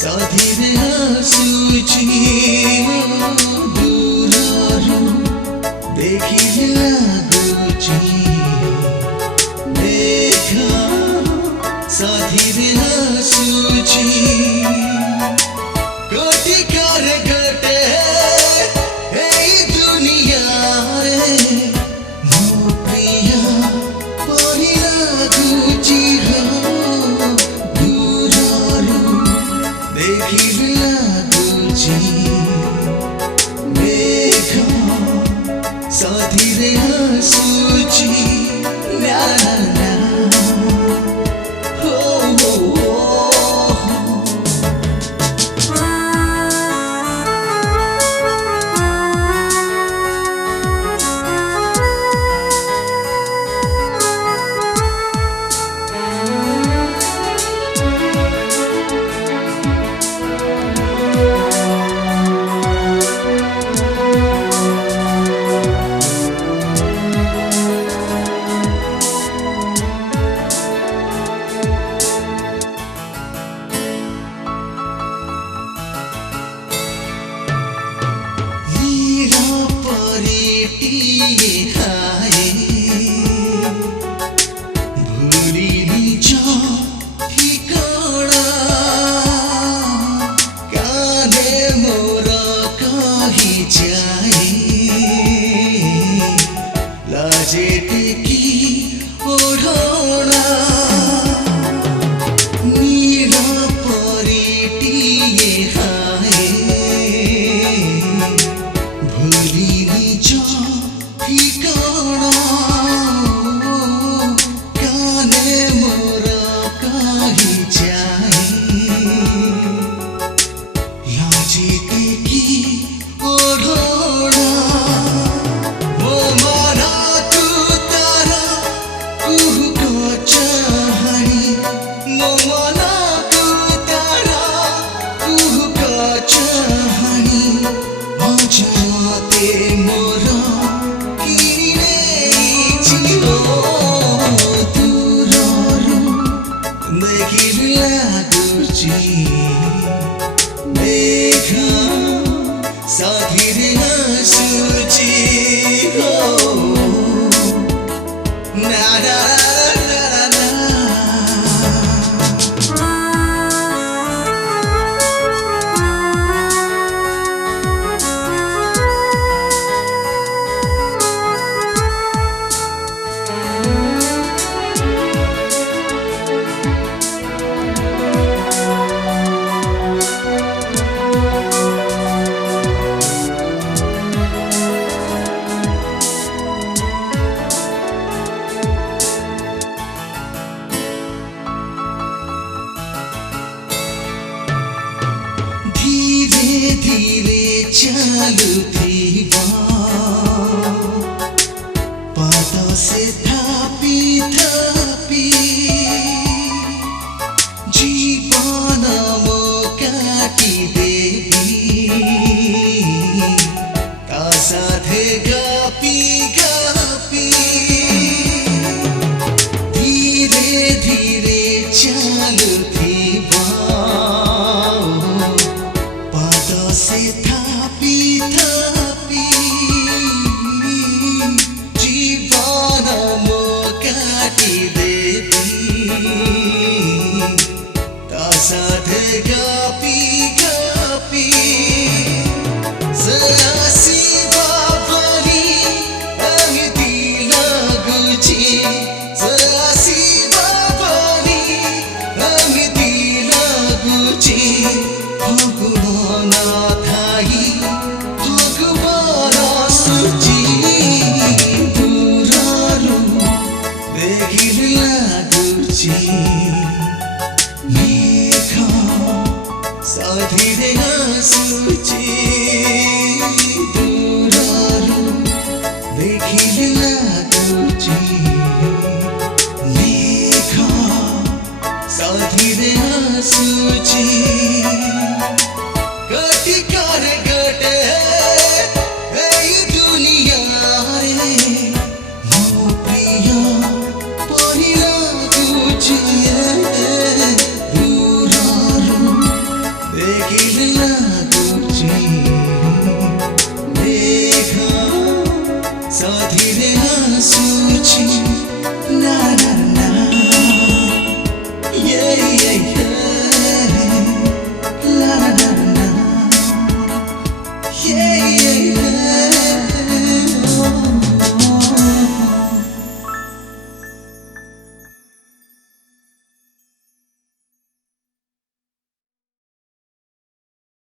साथीले आँसुची दूरहरू देखिले आगोची देखा साथीले आँसुची कति करे गटे এই दुनियारे मो प्रिया पनि लागुची हो दूरहरू देखिले आगोची देखा साथीले आँसुची ला ला साथीले आँसुची हो ना ना धीरे चालू थी पातों से थापी थापी जीवन मो काटी देवी ता साथे गापी गापी धीरे धीरे चालू थी से थापी थापी जीवन मो काटी देवी ता साथे गापी गापी सरासी बाबरी अमिति लागुची सरासी बाबरी अमिति लागुची साथीले आँसुची